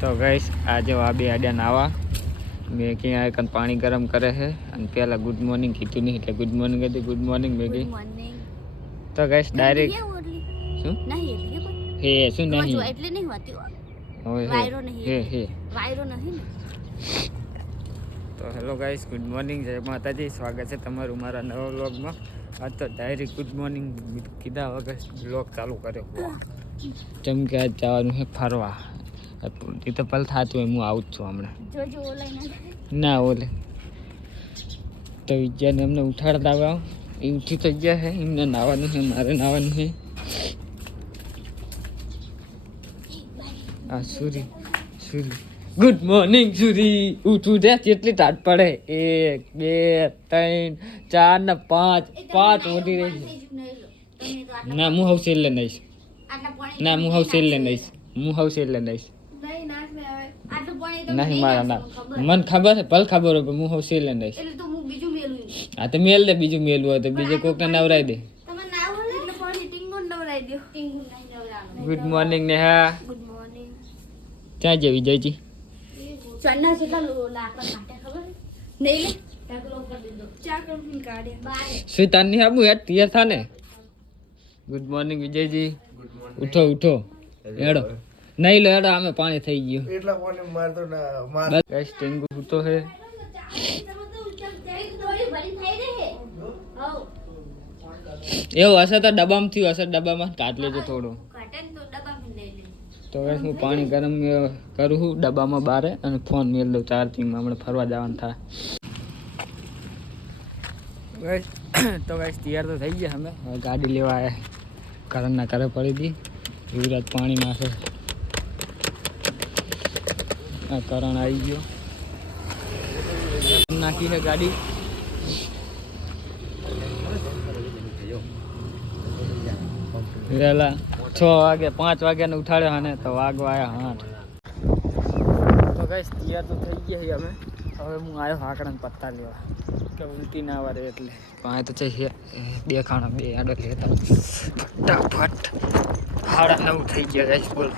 તો ગાઈસ આજે આ બે આડ્યા નાવા મેં ક્યાં એક પાણી ગરમ કરે છે અને પહેલા ગુડ મોર્નિંગ કીધું નહીં એટલે ગુડ મોર્નિંગ હતી ગુડ મોર્નિંગ મેં કીધું તો ગાઈસ ડાયરેક્ટ શું હે શું નહીં એટલે નહીં હોતી હવે વાયરો નહીં હે વાયરો નહીં તો હેલો ગાઈસ ગુડ મોર્નિંગ જય માતાજી સ્વાગત છે તમારું મારા નવા વ્લોગમાં આજ તો ડાયરેક્ટ ગુડ મોર્નિંગ કીધા વગર વ્લોગ ચાલુ કર્યો જેમ કે આજ જવાનું છે ફરવા એ તો પલ થતું હોય હું આવું જ છું હમણાં ના ઓલે તો વિજયાને એમને ઉઠાડતા આવ્યા એ ઉઠી તો ગયા છે એમને નાવાનું છે મારે નાવાનું છે આ સુરી ગુડ મોર્નિંગ સુરી ઉઠું દે કેટલી ટાટ પડે 1 2 3 4 ને 5 વધી રહી ના હું હાઉસ એટલે નહીશ ના હું હાઉસ એટલે નહીશ નહીં મારા ના મને ખબર છે ભલે ખબર હોય પણ હું હાઉસ એટલે નહીશ હા તો મેલ દે બીજું મેલવું હોય તો બીજે કોકને નવરાઈ દે ગુડ મોર્નિંગ નેહા ક્યાં જેવી જયજી સુતાની આબુ યાર તૈયાર થા ને ગુડ મોર્નિંગ વિજયજી ઉઠો હેડો નહીં લો હેડો આમે પાણી થઈ ગયું એટલા પાણી મારતો ના બસ ટેંગુ ઉઠો હે એવું હશે તો ડબ્બામાં થયું હશે ડબ્બામાં કાઢ લેજો થોડું તો હવે હું પાણી ગરમ કરું છું ડબ્બામાં બારે અને ફોન મેળ દઉં ચાર્જિંગમાં હમણાં ફરવા જવાનું થાય તો ગાઈસ તૈયાર તો થઈ ગયા અમે હવે ગાડી લેવા આવ્યા કરણના ઘરે પડી હતી યુવરાજ પાણી નાખે આ કરણ આવી ગયો નાખી છે ગાડી વેલા 6 વાગે 5 વાગ્યાને ઉઠાડ્યો અને તો વાગવા આવ્યા 8 તો ગાઈસ તૈયાર તો થઈ ગયા અમે હવે હું આવ્યો હાકડાને પત્તા લેવા કે ઉલટી ના આવે એટલે પાંચ તો છે બે ખાણા બે આડો લેતા ફટાફટ 9:30 થઈ ગયા ગાઈસ બોલ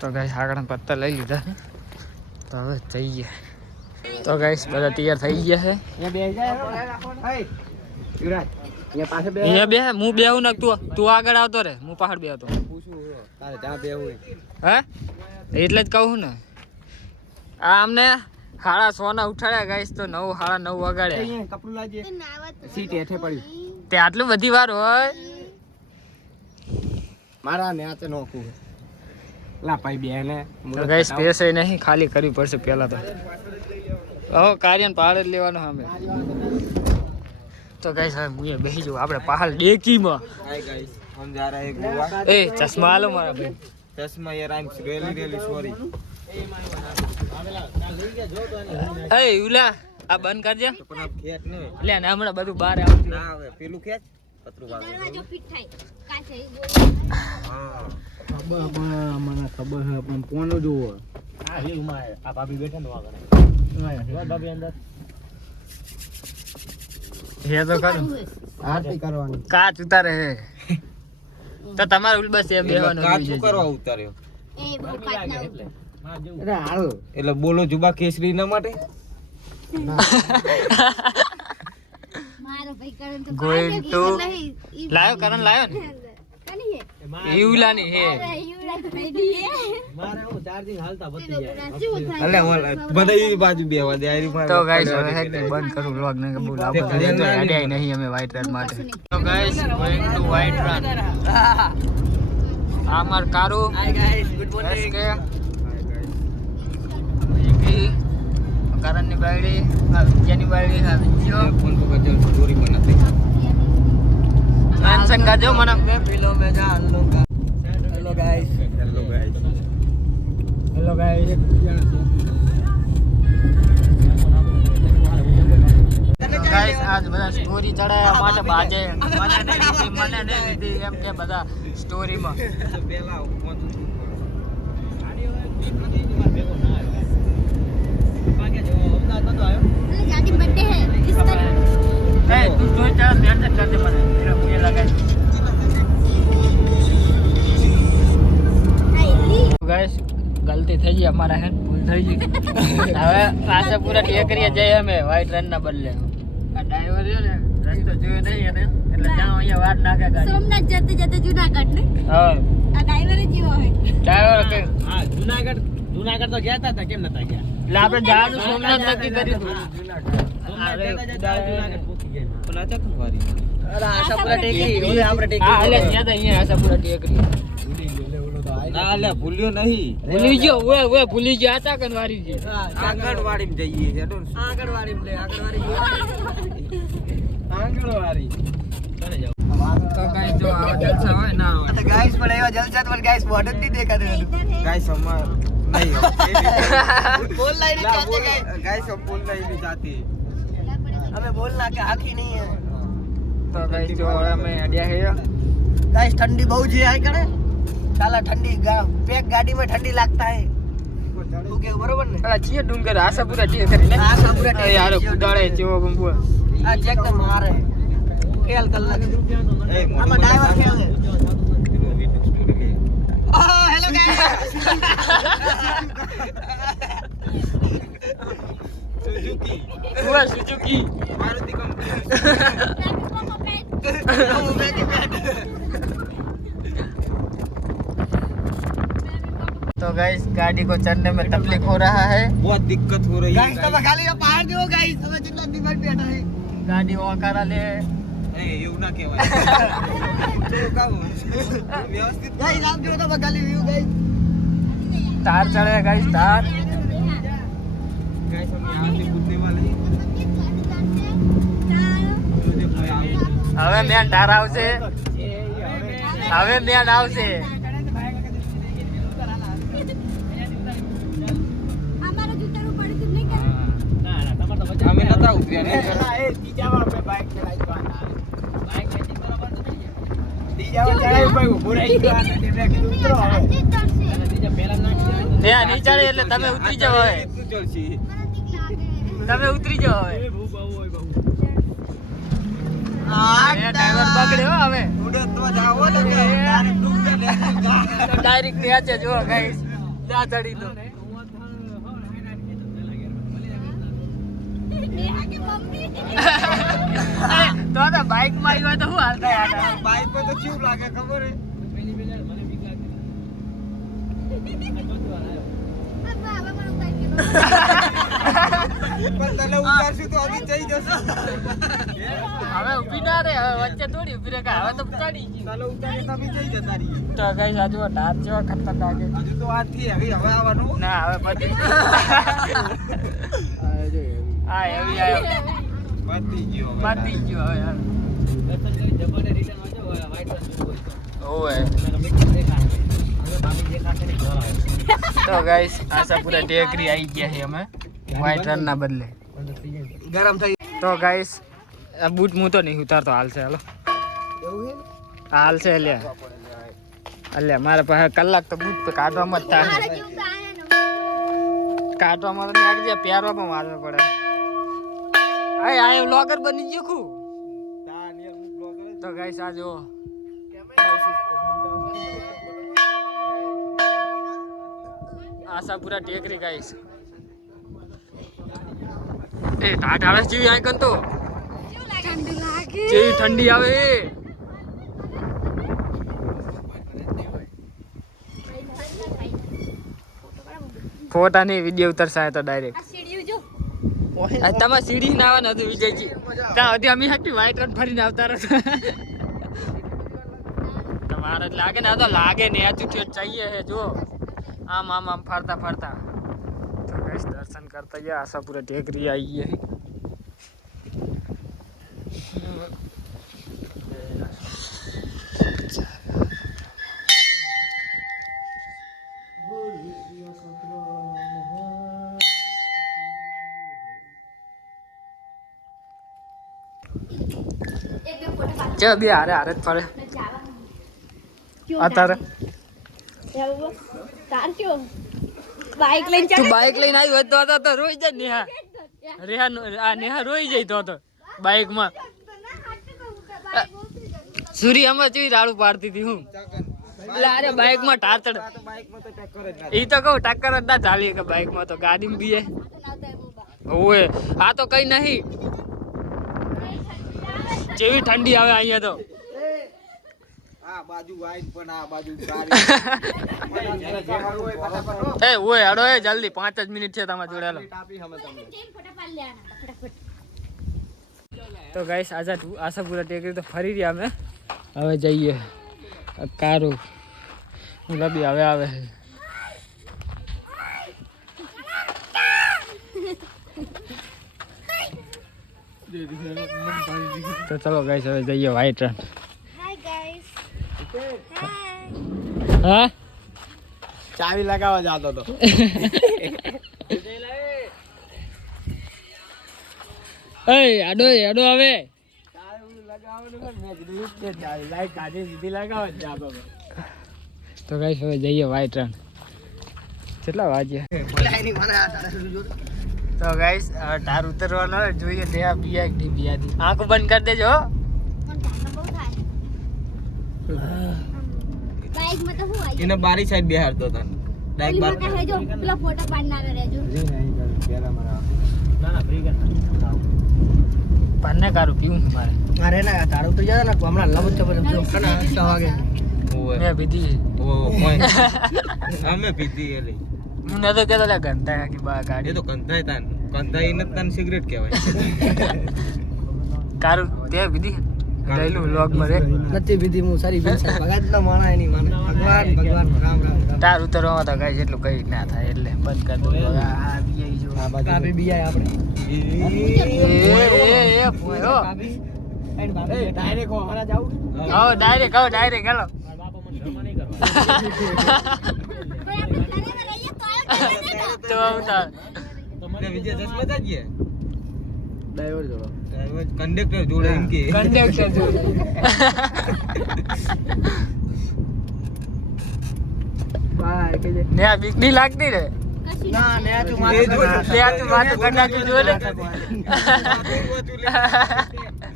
તો ગાઈસ હાકડાને પત્તા લઈ લીધા તો હવે જઈએ તો ગાઈસ બધા તૈયાર થઈ ગયા છે અહીંયા બે હું બેહું ને તું આગળ આવતો રે હું પાછળ બેહતો હે એટલે જ કહું ને આ અમને 6:30 ના ઉઠાડ્યા ગાઈસ તો 9:30 વાગાડ્યા તે આટલું બધી વાર હોય મારા ને આતે નોખું લા ભાઈ બે ને ગાઈસ પેસે નહીં ખાલી કરવી પડશે પહેલા તો હવે કાર્યન પહાડ જ લેવાનો સામે તો ગાઈસ હવે હું બેસી જાઉં આપણે પહાડ ડેકીમાં હાય ગાઈસ हम जा रहे हैं गोवा એ ચશ્મા આલો મારા ભાઈ चश्मा यार आई एम रियली सॉरी એ ઉલા આ બંધ કરજે તો પણ આપ ખેત ને લે ને હમણાં બધું બહાર આવતું ના આવે પેલું ખેત પતરું વાગે દરવાજો ફિટ થાય કાચે હા મને ખબર છે પણ કોનો જોવો આ હે ઉમા આ ભાભી બેઠા ને વાગે ભાભી અંદર હે તો કરું આરતી કરવાની કાચ ઉતારે હે તો તમારે ઉલ બસ એ બેહવાનું કાચ શું કરવા ઉતાર્યો એ બહુ કાચ ના અરે હાલ એટલે બોલો જુબા કેસરી ના માટે મારો ભાઈ કરણ તો Going to લાયો કરણ લાયો ને કની હે ઈવલાની હે યુવરાજ ભાઈ દી મારે હું ચાર્જિંગ હાલતા બતી જાય અલે ઓલા બધા ઈ બાજુ બેવા દે આરી તો ગાઈસ હવે હેક બંધ કરું વ્લોગ ને કે બહુ લાંબો થઈ જાય તો આડ્યા નહીં અમે વ્હાઈટ રન માટે તો guys going to white run આમાર કારુ hi guys good morning Karan ની બાયડી આ વિજયની બાયડી આ વિજયો ફોન પર જો સ્ટોરી બનાતે મેન્શન કરજો મને मैं पीलो में जान लूंगा hello guys hello guys guys આજ બધા સ્ટોરી ચડાયા માટે બાજે મને નહીં લીધી એમ કે બધા સ્ટોરીમાં પેલા ફોન ગાડી ને ચાતે મને એ લગાય ગાઈસ ગલતી થઈ ગઈ અમારા હે ભૂલ થઈ ગઈ હવે આશાપુરા ટેકરીએ જઈએ અમે વ્હાઈટ રન ના બદલે આ ડ્રાઈવર છે ને રસ્તો જોયો નહીં એને એટલે ત્યાં અહીંયા વાર નાખે ગાડી સોમનાથ જતે જતે જુનાગઢ ને હા આ ડ્રાઈવર જેવો હોય ડ્રાઈવર કે હા જુનાગઢ તો ગયા હતા કેમ નતા ગયા એટલે આપણે જવાનું સોમનાથ નક્કી કર્યું હતું જુનાગઢ પહોંચી ગયા પણ આ ચકન વારી આશાપુરા ટેકરી ઓલે આપણે ટેકરી હા એટલે ત્યાં તો અહીંયા આશાપુરા ટેકરી ના લે ભૂલ્યો નહીં ભૂલી ગયો ઓએ ભૂલી ગયો આ કનવારી છે આંગણવાડી માં જઈએ છે આંગણવાડી લે આંગણવાડી તો કઈ જો આવા જલસા હોય ના હોય તો ગાઈસ પણ એવા જલસા તો ગાઈસ બોર્ડર નહીં દેખાતું હતું ગાઈસ અમાર નહીં બોલ લાઈન ચાહતે ગાઈસ गाइस हम बोल रहे नहीं चाहते हमें बोलना के हक ही नहीं है તો કઈ જો હવે અમે અડ્યા હે गाइस ठंडी बहुत जी है करे साला ठंडी पैक गाड़ी में ठंडी लगता है ओके बरोबर ने અલા ચીએ ડુંગર આશાપુરા ટેકરી ને આશાપુરા ટેકરી યાર કુડાળે જેવો બંબુ आ चेक कर मारे खेल कर लगे हम ड्राइवर खेल है ओह हेलो गाइस सुजुकी ઓએ સુઝુકી मारुति कंपनी तो गाइस गाड़ी को चढ़ने में तकलीफ हो रहा है बहुत दिक्कत हो रही है गाइस तो खाली बाहर जो गाइस हमें जितना दिक्कत बैठा है गाड़ी वकारा ले ए એવું ના કહેવાય તો કામ વ્યવસ્થિત गाइस आप जो तो खाली व्यू गाइस तार चढ़े गाइस तार गाइस हम यहां से कूदने वाले हैं હવે મેન તાર આવશે હવે મેન આવશે અમારો જૂતાનું પડ્યું તું નહીં કે અમે નતા ઉતર્યા નહીં ए तीजावा पे बाइक चलाई बाना बाइक लेती बराबर तो नहीं तीजावा चढ़ाई भाई पूरा ही ट्रैक उतरो હવે तीजा पहला ना ત્યાં નીચાડે એટલે તમે ઉતરી જાવ હવે એટલું ચાલશે તમે ઉતરી જાવ હવે બહુ બહુ હોય બહુ એ ડ્રાઈવર પકડ્યો હવે ઉડે તો જાવો ને ડાયરેક્ટ ડૂબે લે ડાયરેક્ટ નીચે જો ગાઈસ ત્યાં ચડી દો નેહા કે મમ્મી તો બાઈક માં આવ્યો તો શું હાલતા યાર બાઈક પર તો કેવું લાગે ખબર હે બાબા મને ઉતારી ગયો પણ તને ઉતારશું તો આવી જઈ જશે હવે ઊભી ના રે હવે વચ્ચે થોડી ઊભી રે હવે તો ચડી ગઈ તને ઉતારે તો આવી જઈ જતા રહી તો ગાઈસ આ જો ઢાર જેવા ખતરનાક છે હજુ તો આ થી હવે આવવાનું ના હવે પછી હા એવી આવ્યો બાતી ગયો હવે બાતી ગયો હવે યાર ઓય તો ગાઈસ આશાપુરા ટેકરી આવી ગયા છે અમે વ્હાઈટ રન ના બદલે ગરમ થઈ તો ગાઈસ આ બૂટ હું તો નહીં ઉતારતો હાલશે હાલો એવું હાલશે અલ્યા મારે પાસે કલાક તો બૂટ તો કાઢવામાં જ થાય મારા જેવું તો આયા ન કાઢવામાં તો લાગી જાય પહેરવામાં વાળવું પડે આ વ્લોગર બની ગયો ખું તો ગાઈસ આ જો આશાપુરા ટેકરી ગાઈસ એ ટાટાળસ જેવી આંકન તો ઠંડી લાગે જેવી ઠંડી આવે ફોટા નહીં વિડીયો ઉતરસાય તો ડાયરેક્ટ આ સીડીઓ જો તમે સીડી ના આવવાનું હતું વિજયજી ત્યાં સુધી અમે હાટી વ્હાઈટ રન ફરીને આવતા રહ્યા તમારે જ લાગે ને આ તો લાગે ને આ ચૂઠીઓ ચાહીએ છે જો આમ આમ આમ ફરતા ફરતા તો ગાઈસ દર્શન કરતા ગયા આશાપુરા ટેકરી આવી ગયા એક બે ફોટો પાડ ચા બે હારે હારે જ ફરે જાવા અત્યારે તાર કયો બાઈક લઈને તું ચાલે બાઈક લઈને આવ્યો તો રોઈ જાય નેહા રેહા આ નેહા રોઈ જાય તો બાઈક માં સૂરી આમાં ચેવી રાડું પાડતી હતી હું એટલે અરે બાઇક માં ટાચડ ઈ તો કહું ટક્કર જ ના ચાલી કે બાઇક માં તો ગાડી માં બીએ ઓએ આ તો કઈ નહીં જેવી ઠંડી આવે અહીંયા તો આ બાજુ વાઈન પણ આ બાજુ એ ઓય હડો એ જલ્દી 5 જ મિનિટ છે તમારે જોડેલો તો ગાઈસ આશાપુરા ટેકરી તો ફરી રહ્યા અમે હવે જઈએ કારું ગુલાબી હવે આવે તો ચલો ગાઈસ હવે જઈએ વ્હાઈટ રન હા ચાવી લગાવવા જાતો તો એ આડો હવે તો ગાઈસ હવે જઈએ વ્હાઈટ રન કેટલા વાગ્યા તો ગાઈસ ટાર ઉતરવાનો જોઈએ દેવા બિયા કે બિયાથી આંખ બંધ કરી દેજો બાઈક માં તો હું આવી એને બારી સાઈડ બેહારતો હતો ડાયરેક્ટ બાર પેલા હેજો પેલા ફોટો પાડના રહેજો ના ફ્રી કર પાને કારું પીવું મારે અરે ના તારું તો યાર ના હમણાં લવ તો કના 6 વાગે મેં પીધી ઓ કોઈ અમે પીધી એલી હું નતો કેતો લે ગંધા કે બા ગાડી એ તો કંધાય તાન કંધાય ને તન સિગરેટ કહેવાય કારું તે પીધી ડેલું વ્લોગ માં રે નથી વિધિ હું સારી બેન ભગત ના માણા એની માને ભગવાન રામ રામ તાર ઉતરવા તો ગાઈસ એટલું કઈ ના થાય એટલે બંધ કરી દો આ બીએ જો આ બાજુ કાપી બીયા આપણે એ પોયો એન્ડ બાબે ડાયરેક્ટ હોરા જાવું આવો ડાયરેક્ટ હેલો તો આવતા ને વિજય ચશ્મા તા ગયા ડ્રાઈવર જોડો કંડક્ટર જોડે એમ કે કંડક્ટર જો બાય કે જે ને આ બીક ની લાગતી રે ના ને તું લે આ તું માથે કડાકી જો લે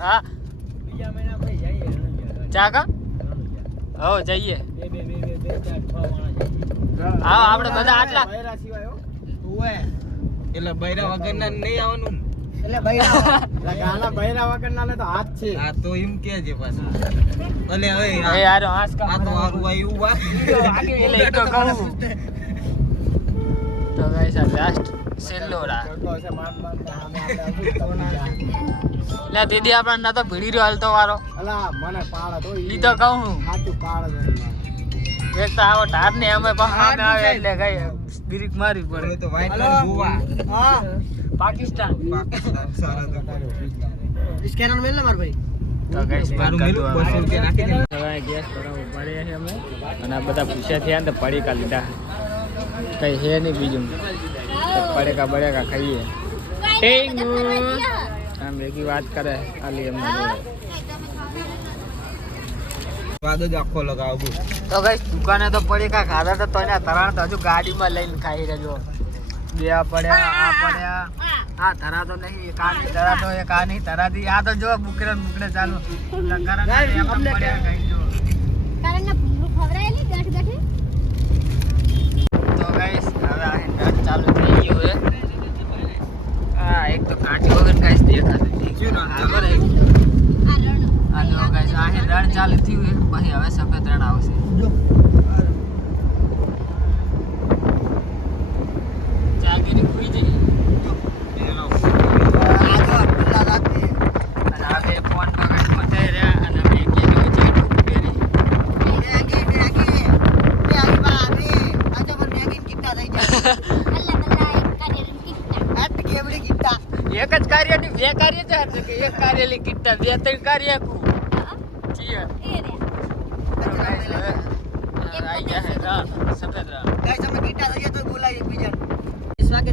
હા બીજા મહિના ભાઈ જઈએ ચાકા હો જઈએ હા આપણે બધા આટલા બૈરા સિવાય હો ઓએ એટલે બૈરા વગર ના નહીં આવવાનું એટલે બૈરા ગાલા બૈરા વગર ના લે તો હાથ છે આ તો એમ કે છે પાછું અને હવે એ યાર આસ આ તો આરું આવ્યું વા આગે એટલે એક તો કહું તો ગાઈસ આ લાસ્ટ સેલ્લોરા લે દીદી આપણ ના તો ભીડી રહ્યો હાલતો વારો અલા મને પાળ તો ઈ તો કહું સાચું પાળ એક તો આવો ઢાર ને અમે પહાડ આવે એટલે કઈ બ્રેક મારવી હવે પડે તો વ્હાઈટ કલર ગોવા હા પાકિસ્તાન પાકિસ્તાન સારા તો સ્કેનર મેલ ને માર ભાઈ તો ગાઈસ મારું મિલું 200 રૂપિયા નાખી દે હવે ગેસ ભરાવો પડ્યા છે અમે અને આ બધા પૂછ્યા થયા ને તો પડીકા લીધા કઈ છે નહીં બીજું તો પડીકા ખાઈએ આમ ભેગી વાત કરે આલી એમને જોડે સ્વાદ જ આખો લગાવો તો ગાઈસ દુકાને તો પડીકા ખાધા તો તને તરાણ તો હજુ ગાડીમાં લઈને ખાઈ રહેજો બે પડ્યા આ પડ્યા આ ધરા તો નહીં એક આ નહીં ધરા તો એક આ નહીં ધરાથી આ તો જો બુકરે ચાલુ લંગારા પડ્યા ખાઈ જો કારણ કે ભૂંગળું ખવરાયેલી ગાંઠ ગાંઠે તો ગાઈસ હવે આ હેન્ડ ચાલુ થઈ ગયો છે આ એક તો કાંટી વગર ગાઈસ દેખાતું થયું ને ખબર હે આ રણ આ જો ગાઈસ આ હેન્ડ ચાલુ થયું છે પછી હવે સફેદ રણ આવશે જાગીને ખુઈ જઈ અને આ બે ફોન પકડ મથે રહ્યા અને અમે ગેલી વચ્ચે ઢોકી રહી એક જ કાર્યની બે કાર્ય છે એટલે કે એક કાર્યલી કિટ્ટા બે ત્રણ કાર્ય છીએ આઈ ગયા હે રણ સફેદ રણ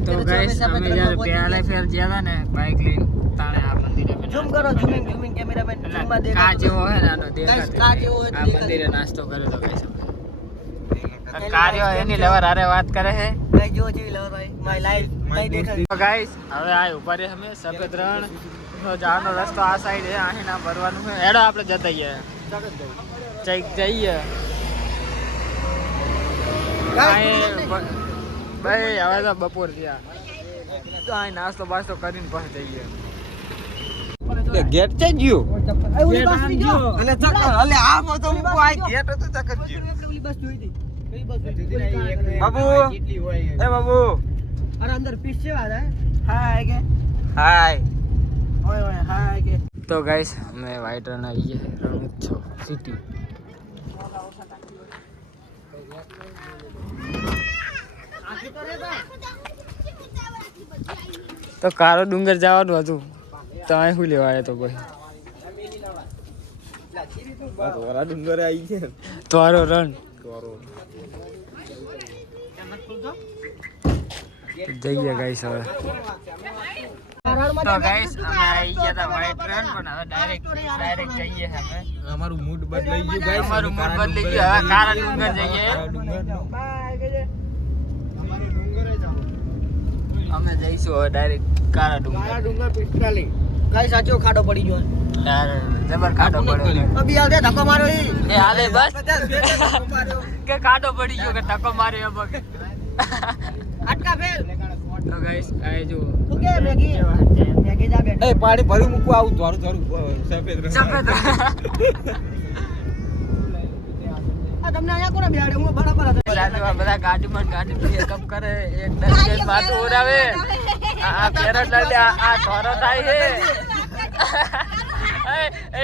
તો ગાઈસ અમે જ્યારે પહેલા ફેર ગયા હતા ને બાઇક લઈને તાણે આ મંદિરે ઝૂમ કરો ઝૂમિંગ કેમેરામેન ઝૂમમાં દેખાય કા જેવો હોય ને આનો Guys, કા જેવો દેખાય હોય આ મંદિરે નાસ્તો કર્યો તો ગાઈસ કાર્યો એની લેવર હારે વાત કરે છે ગાઈસ જો જેવી લવ ભાઈ માય લાઈફ તઈ દેખાય. તો ગાઈસ હવે આ ઉપર અમે સફેદ રણ નો જવાનો રસ્તો આ સાઈડ છે, અહીં ના ભરવાનું છે. હેડો આપણે જતા જઈએ ચઈક જઈએ. ભાઈ હવે તો બપોર થયા, તો અહીં નાસ્તો બાસ્તો કરીને પછી જઈએ. ગેટ છે ગયો ઓલી બસ ની જો. અને ચક્કર અલે આ મો તો મૂકો આ ગેટ હતો ચક્કર ગયો. ઓલી બસ જોઈ હતી. કઈ બસ જોઈ હતી? બાબુ એ બાબુ અરે અંદર પીસ છે વાત હે. હાય કે હાય. ઓય ઓય હાય કે. તો ગાઈસ અમે વ્હાઈટ રન આવી ગયા રણોત્સવ સિટી. તો કારો ડુંગર જવાનું હતું, તો અહીં શું લેવા આવ્યો તો ભાઈ? તોરા ડુંગર આવી છે તોરો રણ જઈએ ગાઈસ હવે. તો ગાઈસ અમે આવી ગયા હતા વ્હાઈટ રન, પણ હવે ડાયરેક્ટ જઈએ અમે. અમારું મૂડ બદલાઈ ગયું ગાઈસ. અમારું મૂડ બદલી ગયું, હવે કારા ડુંગર જઈએ. અમે જઈશું હવે ડાયરેક્ટ કારા ડુંગર. ડુંગર 45 ગાઈસ સાચો ખાડો પડી ગયો. યાર જબર કાટો પડ્યો. અબી આલ દે ધક્કો મારો ઈ. એ હાલે બસ કે કાટો પડી ગયો કે ધક્કો માર્યો બગ. અટકા ફેલ. તો ગાઈસ આ જો તું કે મેગી મેગી જા બેઠ. એ પાણી ભરી મૂકવા આવું ધોરું ધોરું સફેદ રંગ. સફેદ આ તમને અહીંયા કોને બેહાડે? હું બરાબર હતો. લાદવા બધા ગાડીમાં એકઅપ કરે, એક દસ પાટો ઓરાવે. આ પેરટ લાદે આ ધોરો થાય છે. એ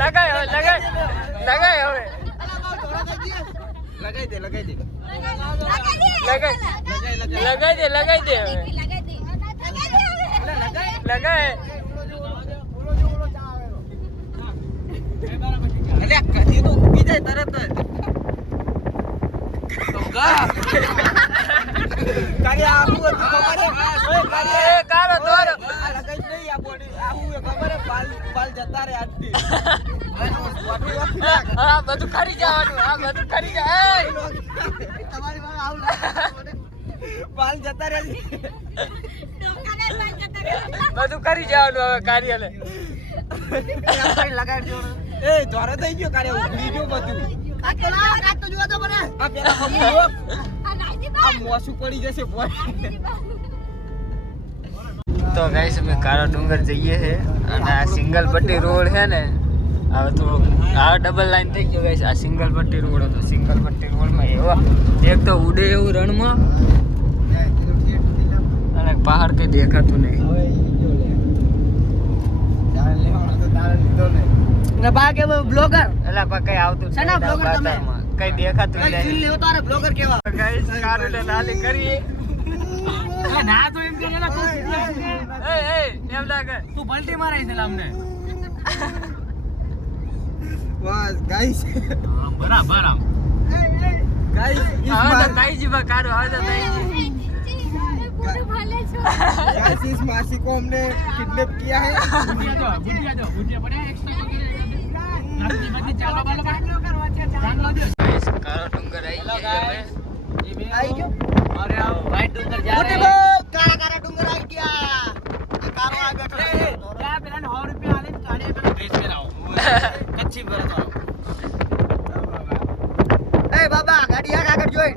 લગાય હવે લગાય હવે લગાઈ દે લગાઈ દે હવે લગાય. અલ્યા કદી તો ઉગી જાય તરત જ. તો ગા કાલે આવું હતું ખબર હે? ઓય કાલે એ કારો ધોરો આ લગાઈ નહીં આ બોડી આવું ખબર હે? બાલ જતા રે આજથી. હા બધું ખરી જવાનું, હા બધું ખરી જાય. તમારી વાળા આવું બાલ જતા રે બધું કરી જવાનું હવે કાર્યાલય. લગાડી દો. એ ધોરો થઈ ગયો કાલે ઉગડી ગયો બધું. આ તો જોવા તો મને. આ પેલા ખબર આ મોસું પડી જશે બોય. તો ગાઈસ અમે કાળો ડુંગર જઈએ છે, અને આ સિંગલ પટ્ટી રોડ છે ને, હવે તો આ ડબલ લાઈન થઈ ગયો ગાઈસ. આ સિંગલ પટ્ટી રોડ હતો. સિંગલ પટ્ટી રોડમાં એવા એક તો ઉડે એવું રણમાં, અને પહાડ કઈ દેખાતું નહીં. ને બા કે બ્લોગર એટલે પણ કઈ આવતું જ શેના નહીં blogger તમે? બાતારમાં. કઈ દેખાતું કઈ સીન નહીં. લેવો તારે બ્લોગર કેવા? ગાઈસ કારુને નાલી કરીએ. ના તો એમ કે એ એમ લાગે તું પલટી મારાઈ છે અમને. બસ ગાઈસ બરાબર આમ ગાઈસ હવે તો તાઈજી બા કારો હવે તો તાઈજી. गाइस इस मासी को हमने किडनैप किया है. बुढ़िया बुढ़िया पड़े एक्स्ट्रा नाची बच्ची चालो बालो जान लो ગાઈસ કાળો ડુંગર આવી ગયા હવે. आई क्यों अरे आओ व्हाइट डुंगर जा रहे मोटे हैं. काला काला डूंगर आ गया ये कारो आ बैठो क्या पेला 100 रुपया आले गाड़ी पे ड्रेस में लाओ कच्ची भरत आओ ए बाबा गाड़ी આગળ જોઈ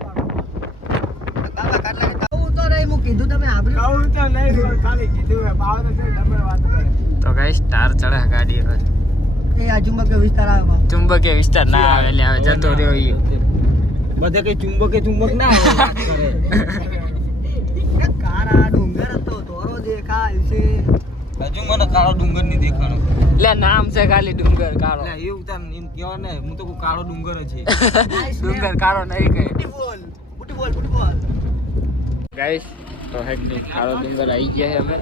બાબા કાટ લાગે હું તો નહીં હું કીધું તમે આપણે कहूं तो नहीं खाली कीधु है बाव तो डबल बात करे. તો ગાઈસ સ્ટાર ચડે ગાડી હવે. એ આ ચુંબકીય વિસ્તાર આવે ચુંબકીય વિસ્તાર ના આવે એટલે હવે જતો રહ્યો ઈ. બધે કઈ ચુંબક ના આવે કરે. કારા ડુંગર તો તોરો દેખાય છે હજુ મને કાળો ડુંગર ની દેખાણો. એટલે નામ છે ખાલી ડુંગર કાળો. એટલે એવું તાર એમ કહેવા ને હું તો કોઈ કાળો ડુંગર જ છે. ડુંગર કાળો નહીં કહે. બુટીબોલ ગાઈસ તો હેકડી કાળો ડુંગર આવી ગયા છે અમે.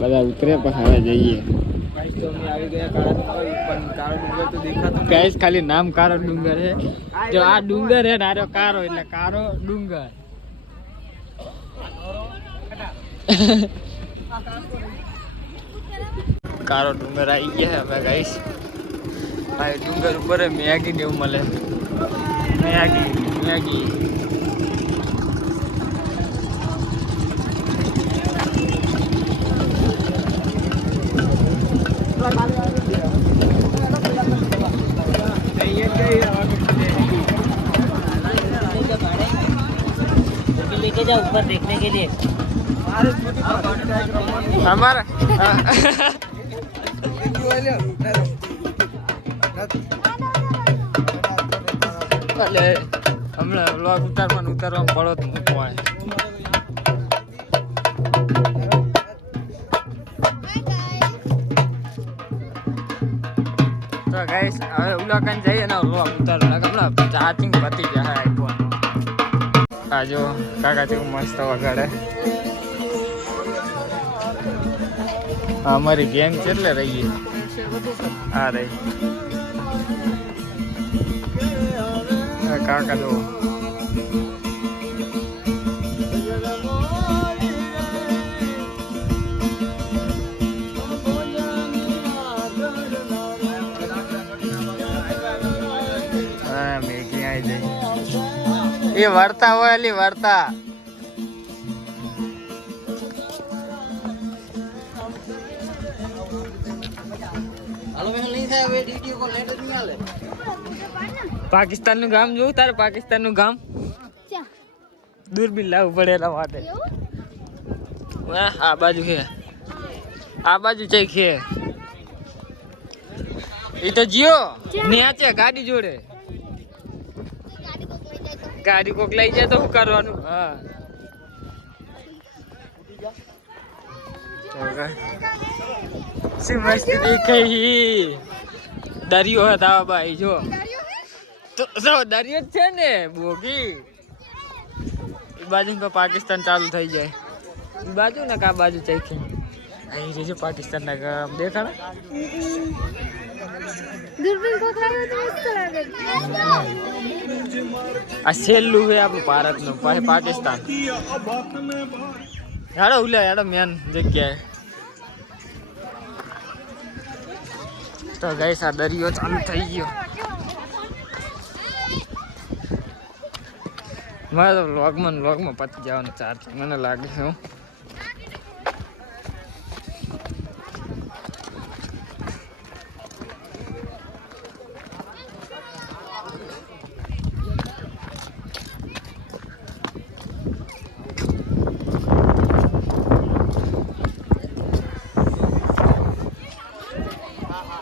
બધા ઉતરે પણ હવે જઈએ. ગાઈસ તો અમે આવી ગયા કાળા ડુંગર, પણ કાળો ડુંગર તો દેખાતો નહીં. ગાઈસ ખાલી નામ કાળો ડુંગર છે. જો આ ડુંગર છે નારો કારો એટલે કારો ડુંગર. કાળો ડુંગર આવી ગયા હવે ગાઈસ. આ ડુંગર ઉપર મેગી ને એવું મળે. મેગી लेके जाओ ऊपर देखने के लिए. हमारा અલે હમણાં વ્લોગ ઉતારવામાં પડો તો મૂકવો હોય. તો ગાઈસ હવે ઉલાકાન જઈએ ને વ્લોગ ઉતારવા હમણાં ચાર્જિંગ પતી જાય આઈફોન. આ જો કાકા જેવું મસ્ત વગાડે. અમારી ગેંગ કેટલે રહી? આ રહી કાકા જો. હા મેગી આવી જાય. એ વર્તા હોય એલી વર્તા. પાકિસ્તાન નું ગામ જોવું તારે? પાકિસ્તાન નું ગામ દૂરબીન લાવવું પડે એના માટે. આ બાજુ છે, આ બાજુ છે છે. એ તો જીઓ ન્યા છે ગાડી જોડે. ગાડી કોક લઈ જાય તો શું કરવાનું? હા શું મસ્ત દેખાય. દરિયો હતા ભાઈ જો. તો દરિયો જ છે ને બોગી. એ બાજુ પાકિસ્તાન ચાલુ થઈ જાય. એ બાજુ ને કા બાજુ ચાખી અહીં છે પાકિસ્તાન ના ગામ દેખાડે. આ છેલ્લું છે આપણું ભારત નું પછી પાકિસ્તાન. હેડો ઉલ્યા હેડો મેન જગ્યાએ. તો ગાઈસ આ દરિયો ચાલુ થઈ ગયો. મારે તો વ્લોગમાં પતી જવાનું ચાર્જ મને લાગે છે.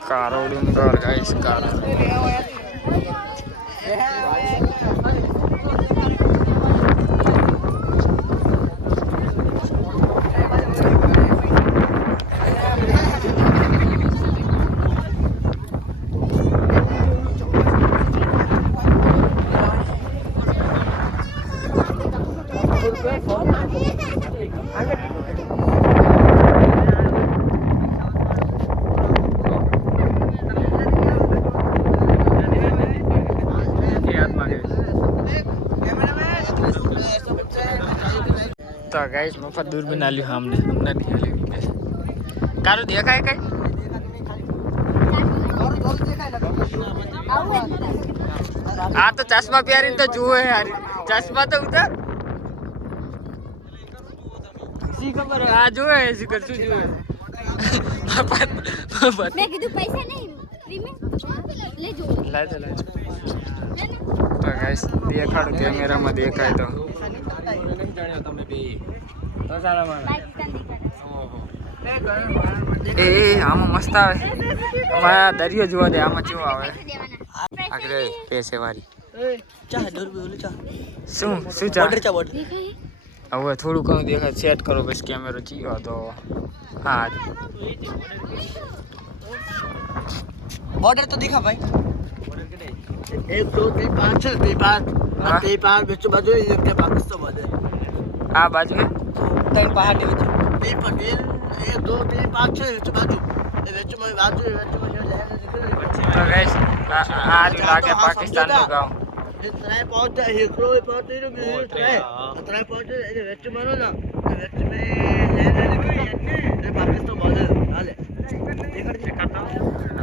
કારો ડુંગર ગાઈસ કારો. तो गाइस मफत दूरबीन आली हमने नहीं आली कारो देखाय कई आ तो चश्मा प्यारी तो जुए यार चश्मा तो उतर सी खबर आ जुए सी कर छु जुए मैं कीधु पैसा नहीं फ्री में ले जो ला दे तो गाइस देखाड़ो कैमरा में देखाय तो ए આમાં મસ્ત આવે. અમારા દરિયો જોવા દે આમાં કેવો આવે. આગળ પેસે વાળી ચા ડોરબી ઓલું ચા શું શું ચા બોર્ડર ચા બોર્ડર હવે થોડું ઘણું દેખાય સેટ કરો બસ કેમેરો ચીયો તો હા बॉर्डर तो दिखा भाई. एक दो तीन पाँच छः तीन पाँच हाँ। तीन पाँच बच्चों बाजू ये क्या पाकिस्तान बाजू આ બાજુ હે तीन पहाड़ के बच्चे तीन पर तीन एक दो तीन पाँच छः बच्चों बाजू ये बच्चों में बाजू जो लहर दिख रही તો ગાઈસ આ જ લાગે પાકિસ્તાનનું ગામ. इतना पहुंचा हिकरो पहुंचे तो मेरे इतना पहुंचे ये बच्चों मानो ना ये बच्चों में लहर दिख रही है ये पाकिस्तान बाजू हाले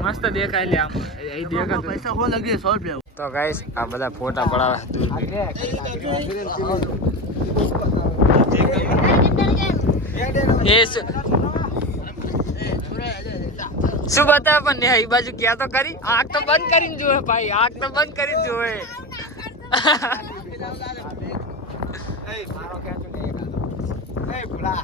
મસ્ત દેખાય લે આમ અહીં દેખાતું पैसा हो लगे 100 रुपया તો ગાઈસ આ બધા ફોટા પડાવે દૂર એ શું બતાવે પણ ને એ બાજુ ક્યાં તો કરી આંખ તો બંધ કરીને જોવે ભાઈ આંખ તો બંધ કરીને જોવે મારો ખેંચો ને એ ભૂલા